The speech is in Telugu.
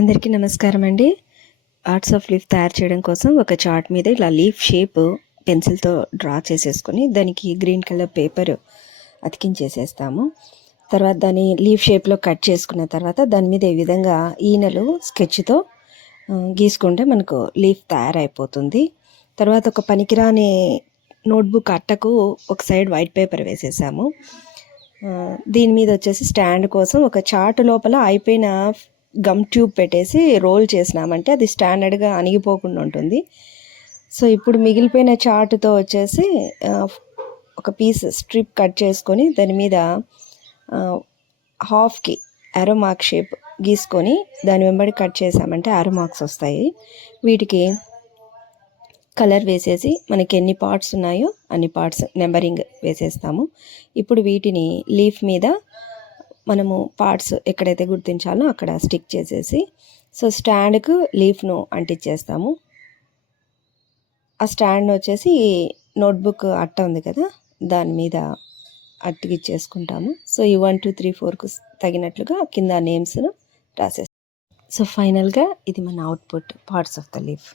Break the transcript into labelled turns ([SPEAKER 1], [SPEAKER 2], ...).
[SPEAKER 1] అందరికీ నమస్కారం అండి. ఆర్ట్స్ ఆఫ్ లీఫ్ తయారు చేయడం కోసం ఒక చార్ట్ మీద ఇలా లీఫ్ షేప్ పెన్సిల్తో డ్రా చేసేసుకొని దానికి గ్రీన్ కలర్ పేపర్ అతికించేసేస్తాము. తర్వాత దాన్ని లీఫ్ షేప్లో కట్ చేసుకున్న తర్వాత దాని మీద ఈ విధంగా ఈనెలు స్కెచ్తో గీసుకుంటే మనకు లీఫ్ తయారైపోతుంది. తర్వాత ఒక పనికిరాని నోట్బుక్ అట్టకు ఒక సైడ్ వైట్ పేపర్ వేసేసాము. దీని మీద వచ్చేసి స్టాండ్ కోసం ఒక చార్ట్ లోపల అయిపోయిన గమ్ ట్యూబ్ పెట్టేసి రోల్ చేసినామంటే అది స్టాండర్డ్గా అణిగిపోకుండా ఉంటుంది. సో ఇప్పుడు మిగిలిపోయిన చార్ట్తో వచ్చేసి ఒక పీస్ స్ట్రిప్ కట్ చేసుకొని దాని మీద హాఫ్కి అరో మార్క్ షేప్ గీసుకొని దాని వెంబడి కట్ చేసామంటే అరో మార్క్స్ వస్తాయి. వీటికి కలర్ వేసేసి మనకి ఎన్ని పార్ట్స్ ఉన్నాయో అన్ని పార్ట్స్ నెంబరింగ్ వేసేస్తాము. ఇప్పుడు వీటిని లీఫ్ మీద మనము పార్ట్స్ ఎక్కడైతే గుర్తించాలో అక్కడ స్టిక్ చేసేసి సో స్టాండ్కు లీఫ్ను అంటించేస్తాము ఆ స్టాండ్ వచ్చేసి నోట్బుక్ అట్ట ఉంది కదా దాని మీద అట్టికిచ్చేసుకుంటాము సో ఈ వన్ టూ త్రీ ఫోర్కు తగినట్లుగా కింద నేమ్స్ను రాసేస్తాం సో ఫైనల్గా ఇది మన output parts of the leaf.